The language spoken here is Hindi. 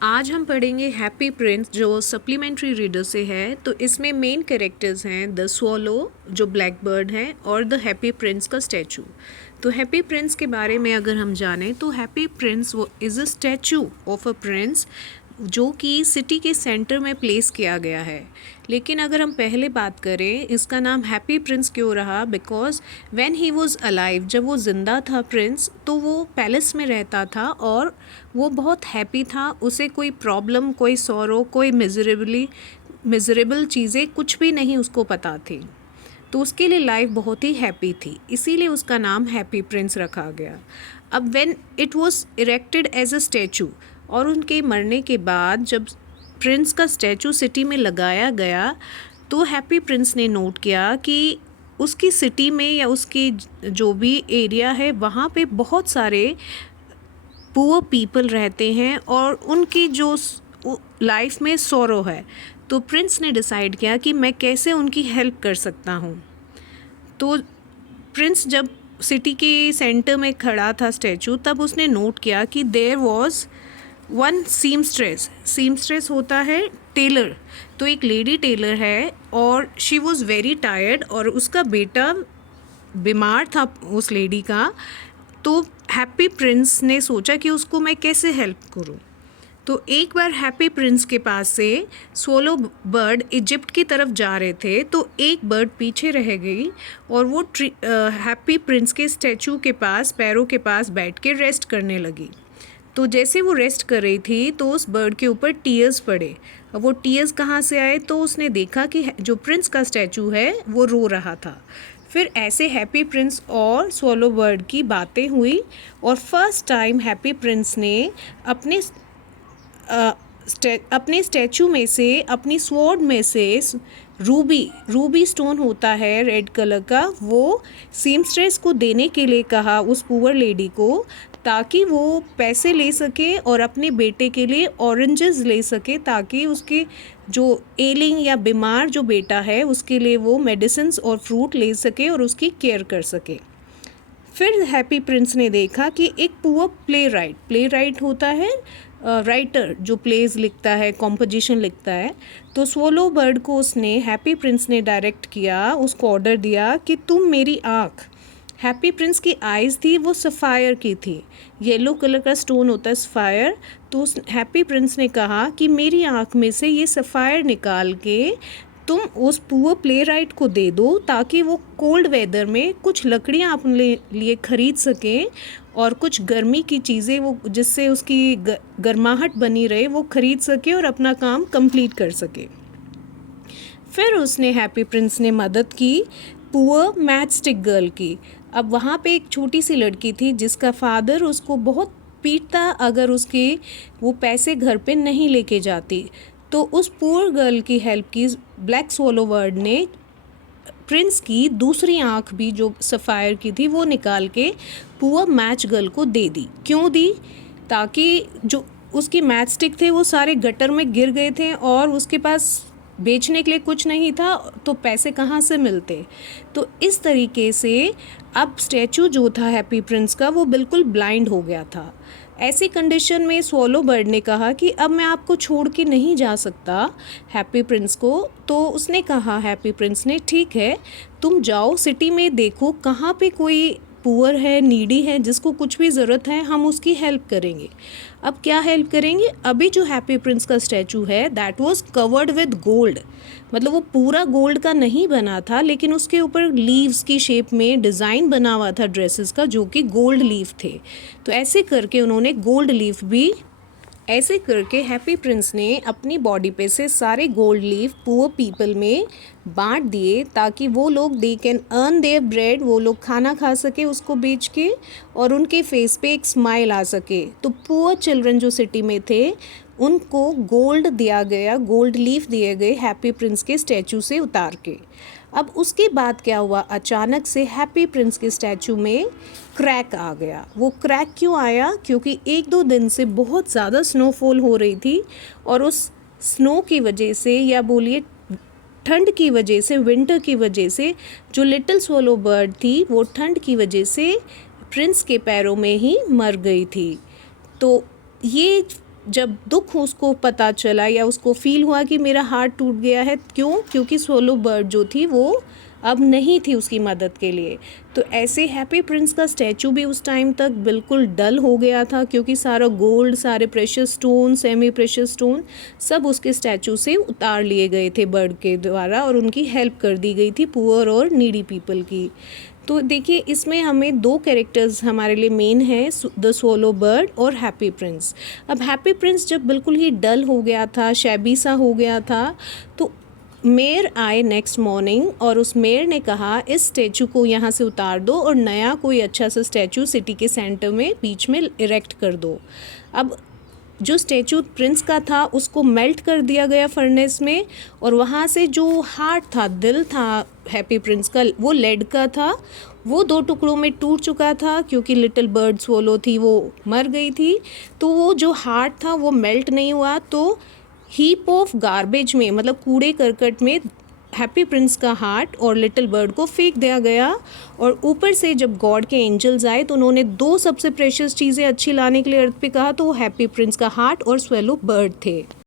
आज हम पढ़ेंगे हैप्पी प्रिंस जो सप्लीमेंट्री रीडर से है। तो इसमें मेन कैरेक्टर्स हैं द स्वॉलो जो ब्लैक बर्ड है और द हैप्पी प्रिंस का स्टैचू। तो हैप्पी प्रिंस के बारे में अगर हम जानें तो हैप्पी प्रिंस वो is a statue of a prince जो कि सिटी के सेंटर में प्लेस किया गया है। लेकिन अगर हम पहले बात करें इसका नाम हैप्पी प्रिंस क्यों रहा, because when he was alive, जब वो ज़िंदा था प्रिंस, तो वो पैलेस में रहता था और वो बहुत हैप्पी था। उसे कोई प्रॉब्लम, कोई सॉरो, कोई मिजरेबल चीज़ें कुछ भी नहीं उसको पता थी। तो उसके लिए लाइफ बहुत ही हैप्पी थी, इसीलिए उसका नाम हैप्पी प्रिंस रखा गया। अब when it was erected as a statue, और उनके मरने के बाद जब प्रिंस का स्टैचू सिटी में लगाया गया तो हैप्पी प्रिंस ने नोट किया कि उसकी सिटी में या उसकी जो भी एरिया है वहाँ पे बहुत सारे पुअर पीपल रहते हैं और उनकी जो लाइफ में सॉरो है। तो प्रिंस ने डिसाइड किया कि मैं कैसे उनकी हेल्प कर सकता हूँ। तो प्रिंस जब सिटी के सेंटर में खड़ा था स्टैचू, तब उसने नोट किया कि देयर वॉज वन सीमस्ट्रेस होता है टेलर। तो एक लेडी टेलर है और शी वॉज वेरी टायर्ड और उसका बेटा बीमार था उस लेडी का। तो हैप्पी प्रिंस ने सोचा कि उसको मैं कैसे हेल्प करूं। तो एक बार हैप्पी प्रिंस के पास से सोलो बर्ड इजिप्ट की तरफ जा रहे थे, तो एक बर्ड पीछे रह गई और वो हैप्पी प्रिंस के स्टैचू के पास, पैरों के पास बैठ के रेस्ट करने लगी। तो जैसे वो रेस्ट कर रही थी तो उस बर्ड के ऊपर टीयर्स पड़े। अब वो टीयर्स कहाँ से आए, तो उसने देखा कि जो प्रिंस का स्टैचू है वो रो रहा था। फिर ऐसे हैप्पी प्रिंस और सोलो बर्ड की बातें हुई और फर्स्ट टाइम हैप्पी प्रिंस ने अपने स्टैचू में से, अपनी स्वॉर्ड में से रूबी स्टोन होता है रेड कलर का, वो सीमस्ट्रेस को देने के लिए कहा उस पुअर लेडी को, ताकि वो पैसे ले सके और अपने बेटे के लिए ऑरेंजेस ले सके, ताकि उसके जो एलिंग या बीमार जो बेटा है उसके लिए वो मेडिसिन्स और फ्रूट ले सके और उसकी केयर कर सके। फिर हैप्पी प्रिंस ने देखा कि एक पुअर प्ले राइट होता है राइटर जो प्लेज लिखता है, कॉम्पोजिशन लिखता है। तो स्वॉलो बर्ड को हैप्पी प्रिंस ने डायरेक्ट किया, उसको ऑर्डर दिया कि तुम मेरी आँख, हैप्पी प्रिंस की आइज़ थी वो सफ़ायर की थी, येलो कलर का स्टोन होता है सफ़ायर। तो उस हैप्पी प्रिंस ने कहा कि मेरी आँख में से ये सफ़ायर निकाल के तुम उस पुअर प्ले राइट को दे दो, ताकि वो कोल्ड वेदर में कुछ लकड़ियाँ अपने लिए ख़रीद सकें और कुछ गर्मी की चीज़ें वो जिससे उसकी गर्माहट बनी रहे वो ख़रीद सके और अपना काम कंप्लीट कर सके। फिर हैप्पी प्रिंस ने मदद की पुअर मैचस्टिक गर्ल की। अब वहाँ पे एक छोटी सी लड़की थी जिसका फादर उसको बहुत पीटता अगर उसके वो पैसे घर पे नहीं लेके जाती। तो उस पुअर गर्ल की हेल्प की ब्लैक स्वॉलो बर्ड ने प्रिंस की दूसरी आँख भी जो सफ़ायर की थी वो निकाल के पुअर मैच गर्ल को दे दी। क्यों दी? ताकि जो उसकी मैच स्टिक थे वो सारे गटर में गिर गए थे और उसके पास बेचने के लिए कुछ नहीं था, तो पैसे कहाँ से मिलते। तो इस तरीके से अब स्टैचू जो था हैप्पी प्रिंस का वो बिल्कुल ब्लाइंड हो गया था। ऐसी कंडीशन में स्वॉलो बर्ड ने कहा कि अब मैं आपको छोड़ के नहीं जा सकता हैप्पी प्रिंस को। तो उसने कहा, हैप्पी प्रिंस ने, ठीक है तुम जाओ सिटी में, देखो कहाँ पे कोई पुअर है, नीडी है, जिसको कुछ भी ज़रूरत है, हम उसकी हेल्प करेंगे। अब क्या हेल्प करेंगे? अभी जो हैप्पी प्रिंस का स्टैचू है that was covered with gold, मतलब वो पूरा गोल्ड का नहीं बना था, लेकिन उसके ऊपर लीव्स की शेप में डिज़ाइन बना हुआ था ड्रेसेस का, जो कि गोल्ड लीफ थे। तो ऐसे करके उन्होंने गोल्ड लीफ भी, ऐसे करके हैप्पी प्रिंस ने अपनी बॉडी पे से सारे गोल्ड लीफ पुअर पीपल में बांट दिए, ताकि वो लोग they can earn there bread, वो लोग खाना खा सके उसको बेच के और उनके फेस पे एक स्माइल आ सके। तो पुअर चिल्ड्रन जो सिटी में थे उनको गोल्ड दिया गया, गोल्ड लीफ दिए गए हैप्पी प्रिंस के स्टैचू से उतार के। अब उसके बाद क्या हुआ, अचानक से हैप्पी प्रिंस के स्टैचू में क्रैक आ गया। वो क्रैक क्यों आया? क्योंकि एक दो दिन से बहुत ज़्यादा स्नोफॉल हो रही थी और उस स्नो की वजह से, या बोलिए ठंड की वजह से, विंटर की वजह से, जो लिटिल स्वॉलो बर्ड थी वो ठंड की वजह से प्रिंस के पैरों में ही मर गई थी। तो ये जब दुख उसको पता चला या उसको फील हुआ कि मेरा हार्ट टूट गया है, क्यों? क्योंकि सोलो बर्ड जो थी वो अब नहीं थी उसकी मदद के लिए। तो ऐसे हैप्पी प्रिंस का स्टैचू भी उस टाइम तक बिल्कुल डल हो गया था, क्योंकि सारा गोल्ड, सारे precious stone, semi precious stone सब उसके स्टैचू से उतार लिए गए थे बर्ड के द्वारा, और उनकी हेल्प कर दी गई थी पुअर और नीडी पीपल की। तो देखिए, इसमें हमें दो कैरेक्टर्स हमारे लिए मेन हैं, द सोलो बर्ड और हैप्पी प्रिंस। अब हैप्पी प्रिंस जब बिल्कुल ही डल हो गया था, शैबी सा हो गया था, तो मेयर आए नेक्स्ट मॉर्निंग, और उस मेयर ने कहा इस स्टैचू को यहाँ से उतार दो और नया कोई अच्छा सा स्टैचू सिटी के सेंटर में बीच में इरेक्ट कर दो। अब जो स्टैचू प्रिंस का था उसको मेल्ट कर दिया गया फर्नेस में, और वहाँ से जो हार्ट था, दिल था हैप्पी प्रिंस का, वो लेड का था, वो दो टुकड़ों में टूट चुका था, क्योंकि लिटिल बर्ड स्वोलो थी वो मर गई थी। तो वो जो हार्ट था वो मेल्ट नहीं हुआ, तो हीप ऑफ गार्बेज में, मतलब कूड़े करकट में, हैप्पी प्रिंस का हार्ट और लिटिल बर्ड को फेंक दिया गया। और ऊपर से जब गॉड के एंजल्स आए तो उन्होंने दो सबसे प्रेशियस चीज़ें अच्छी लाने के लिए अर्थ पे कहा, तो वो हैप्पी प्रिंस का हार्ट और स्वेलो बर्ड थे।